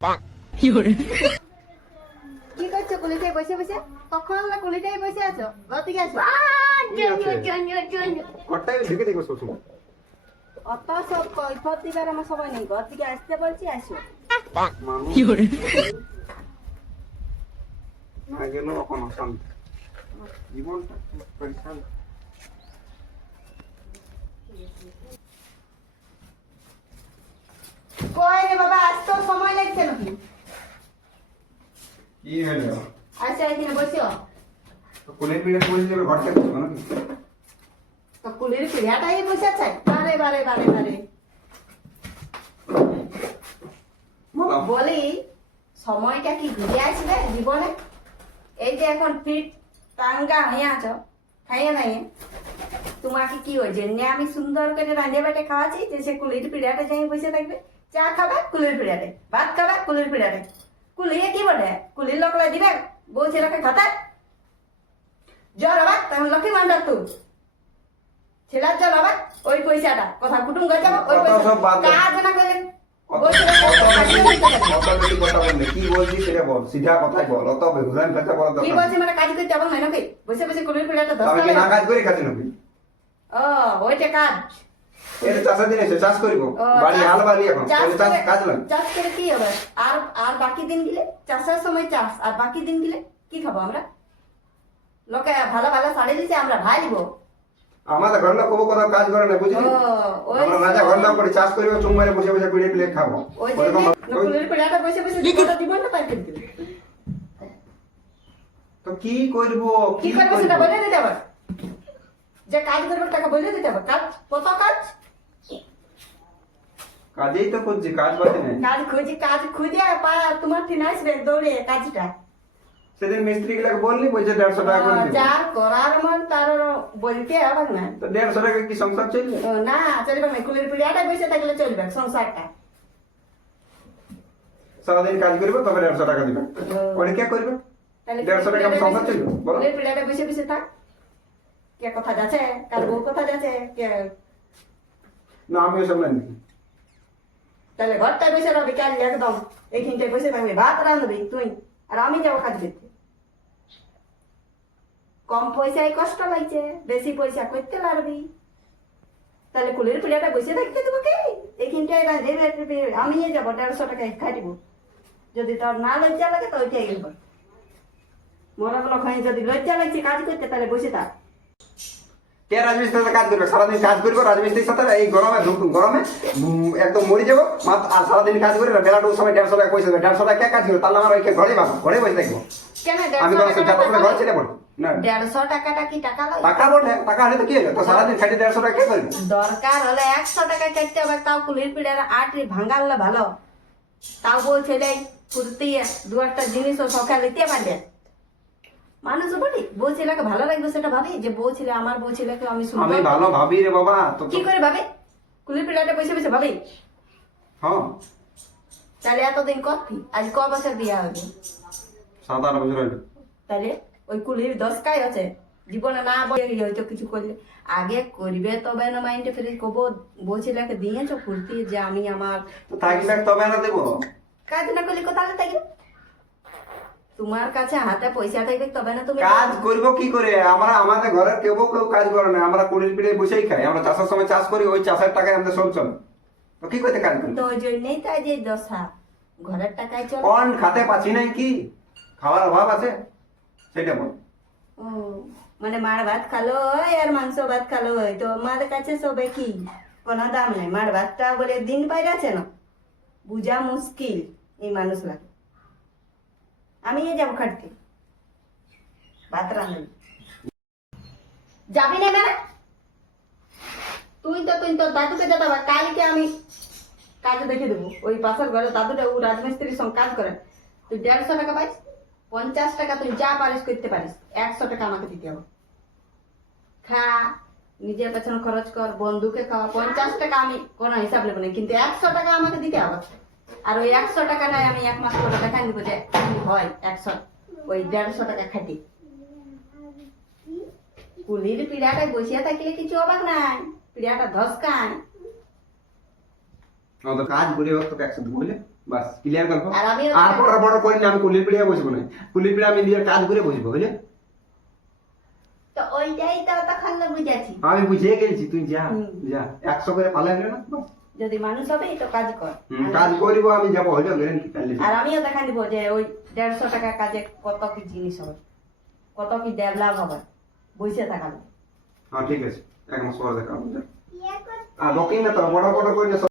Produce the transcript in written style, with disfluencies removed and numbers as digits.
কি করছো কুলিটাই বসে বসে? কখন না কুলিটাই বসে আছো? ঘর থেকে আসো। ঘরটাই ঢেকে দেখবো সবসময়। অত সব কৈফত দিবার আমার সময় নেই। ঘর থেকে আসতে বলছি আসো। মানুষ না গেলেও এখন অশান্তি, জীবনটা খুব পরিশ্রম। কই রে বাবা, আসতে সময় লাগছে নাকি? কি হলো? আসো এখানে বসো। কোলের পিঠে বসে যাবে, ঘরটা করছো নাকি? তো কুলির পিড়াটাই বসে আছে। বারে বারে বারে বারে বলো। বলি সময়টা কি ঘুরে আসবে জীবনে? এই যে এখন ফিট টাঙ্গা হয়ে আছো খাইয়ে নাইয়ে, তোমাকে কি ওই জন্য আমি সুন্দর করে রাঁধে বেটে খাওয়াচ্ছি যে সে কুলির পিড়াটা যাই বসে থাকবে। চা খাবে কুলির পিড়াটে, ভাত খাবে কুলির পিড়াটে। কুলিয়ে কি বলে? কুলির লোকলা দিবে বউ ছেলেকে খাতে জ্বর হবে তখন লক্ষ্মী ভান্ডার তুই ছেলের জ্বর হবে ওই পয়সাটা কথা কুটুম করে যাবো ওই পয়সা কাজ না করলে বউ ছেলেকে খাইয়ে দিতে হবে। অত বেশি কথা বললে কি বলছি সেটা বল, সিধা কথাই বল, অত বেহুদান কথা বলা কি দরকার বলছি মানে কাজ করতে হবে না নাকি? বসে বসে কুলির পিড়াটা নেই। আমি কি না কাজ করি খাচ্ছি নাকি? ও ওইটা কাজ। এটা চাষের দিন এসে চাষ করিব, ও, বাড়ি চাষ- হাল বাড়ি এখন চাষ তাহলে চাষ করে- কাজ লাগে। চাষ করে কি হবে? আর আর বাকি দিন গিলে চাষের সময় চাষ, আর বাকি দিন গিলে কি খাবো আমরা? লোকে ভালো ভালো শাড়ি দিছে আমরা ভাই দিব। আমাদের ঘর লোক কোথাও কাজ করে না বুঝলি? ও, ওই আমরা রাজা ঘর লোক করে চাষ করিব, চুম্বারে বসে বসে পিড়ে পিড়ে খাবো। ওই ওরকম জন্য কুলির পিড়াটা বসে বসে জীবনটা জীবনটা পাই ফেলতে। তো কি করব? কি করবে সেটা বলে দিতে হবে। যে কাজ করবে তাকে বলে দিতে হবে। কাজ কত কাজ? কাজেই তো করছি, কাজ বাদে নেই। কাজ খুঁজে পা তোমার ঠিক আসবে দৌড়ে কাজটা। সেদিন মিস্ত্রি গুলাকে বললি বলছে 150 টাকা করে দিবে। যার করার মন তার বলতে হবে না। তো 150 টাকা কি সংসার চলবে? ও না চলবে না, কুলির পিড়াটা বসে থাকলে চলবে সংসারটা। সারাদিন কাজ করবে তবে 150 টাকা দিবে। ওরে কে করবে? তাহলে 150 টাকা সংসার চলবে বলো? কুলির পিড়াটা বসে বসে থাক। কে কথা যাচ্ছে, কার বউ কথা যাচ্ছে কে? না আমি ওসব নাই দেখি। তাহলে ঘরটায় বসে রবি কাজ একদম এইখানটায় বসে থাকবি, ভাত রাঁধবি তুই আর আমি যাবো কাজ করতে। কম পয়সায় কষ্ট লাগছে, বেশি পয়সা করতে পারবি। তাহলে কুলির পিড়াটা বসে থাকতে দেবো কি? এইখানটায় রাঁধবি, আমি নিয়ে যাবো 150 টাকায় খাটিব। যদি তোর না লজ্জা লাগে তো ওইটাই গেল। মরা বলো খাই যদি লজ্জা লাগছে কাজ করতে তাহলে বসে থাক। কে রাজমিস্ত্রির সাথে কাজ করবে? সারাদিন কাজ করবো রাজমিস্ত্রির সাথে, এই গরমে গরমে একদম মরে যাবো। আর সারাদিন কাজ করে বেলাটুর সময় 150 টাকা পয়সা দেবে। 150 টাকা কে কাজ করবে? তাহলে আমার ওই ঘরে বাবু ঘরে বসে থাকবো। কেন আমি কোনো যাবো করে ঘর ছেড়ে পড়বো না। 150 টাকাটা কি টাকা লাগে? টাকা বটে, টাকা হলে তো কি হলো? তো সারাদিন খাইতে 150 টাকা কে করবে? দরকার হলে 100 টাকা কাটতে হবে, তাও কুলির পিড়ার আটে ভাঙালে ভালো। তাও বলছে যাই ফুর্তি দু একটা জিনিসও সখা নিতে পারবে মানুষ বলি। বউ ছেলেকে ভালো লাগবে সেটা ভাবি যে বউ ছেলে আমার বউ ছেলেকে আমি আমি সুন্দর ভালো ভাবি রে বাবা। তো কি করে ভাবে? কুলির পিড়াটা বসে বসে ভাবি। হ্যাঁ, তাহলে এতদিন করতি আজ ক বছর বিয়া হবে? 7-8 বছর হইলো। তাহলে ওই কুলির দশ কাজ আছে জীবনে না বলে হয়তো কিছু করলে আগে করবে তবে না মাইন্ডে ফেরে কবো বউ ছেলেকে দিয়েছো ফুর্তি যে আমি আমার তো থাকবে তবে না দেবো। কাজ না করলে কোথায় থাকবে? তোমার কাছে হাতে পয়সা থাকবে তবে না তুমি কাজ করবো কি করে? আমরা আমাদের ঘরের কেউ কাজ করে না, আমরা কুড়ির পিড়ে বসেই খাই। আমরা চাষের সময় চাষ করি, ওই চাষের টাকায় আমাদের সব চলে। তো কি করতে কাজ করি? তো ওই জন্যই তাই যে দশা ঘরের টাকায় চলে। কোন খাতে পাচ্ছি নাই কি? খাওয়ার অভাব আছে সেটা বল। ও মানে মার ভাত খালো হয় আর মাংস ভাত খালো হয়, তো আমাদের কাছে সবে কি কোনো দাম নাই। মার ভাতটা বলে দিন বাইরে আছে না, বুঝা মুশকিল এই মানুষ লাগে। আমি যাবো খাটতে ভাত রান্না যাবি না মানে? তুই তো দাদুকে যেতে হবে। কালকে আমি কাজে দেখে দেবো ওই পাশের ঘরে দাদুটা ও রাজমিস্ত্রির সঙ্গে কাজ করে। তুই 150 টাকা পাইস, 50 টাকা তুই যা পারিস করতে পারিস, 100 টাকা আমাকে দিতে হবে। খা নিজের পেছনে খরচ কর, বন্ধুকে খাওয়া। 50 টাকা আমি কোনো হিসাব নেবো না, কিন্তু 100 টাকা আমাকে দিতে হবে। আর ওই 100 টাকাটাই আমি এক মাস করে দেখাই দিব যে হয় 100, ওই 150 টাকা খাটি। কুলির পিড়াটায় বসিয়া থাকলে কিছু অবাক নাই, পিড়াটা ধসকায়। আমাদের কাজ করে হোক তোকে 100 বুঝলে বাস ক্লিয়ার গল্প আর আমিও আর বড় করি না, আমি কুলির পিড়িয়া বসবো না, কুলির পিড়িয়া আমি নিজের কাজ করে বসবো, বুঝলে? তো ওইটাই তো তখন তো বুঝাচ্ছি, আমি বুঝিয়ে গেছি, তুই যা হুম। যা 100 করে পালা গেল না বাস। যদি মানুষ হবে তো কাজ কর। কাজ করিব, আমি যাবো, হইলো গ্যারেন্টি কালি। আর আমিও দেখা দিব যে ওই 150 টাকা কাজে কত কি জিনিস হবে, কত কি ডেভেলপ হবে, বসে থাকাবে। হ্যাঁ ঠিক আছে, এক মাস পরে দেখা হবে। আর বকিং না তো, বড় করে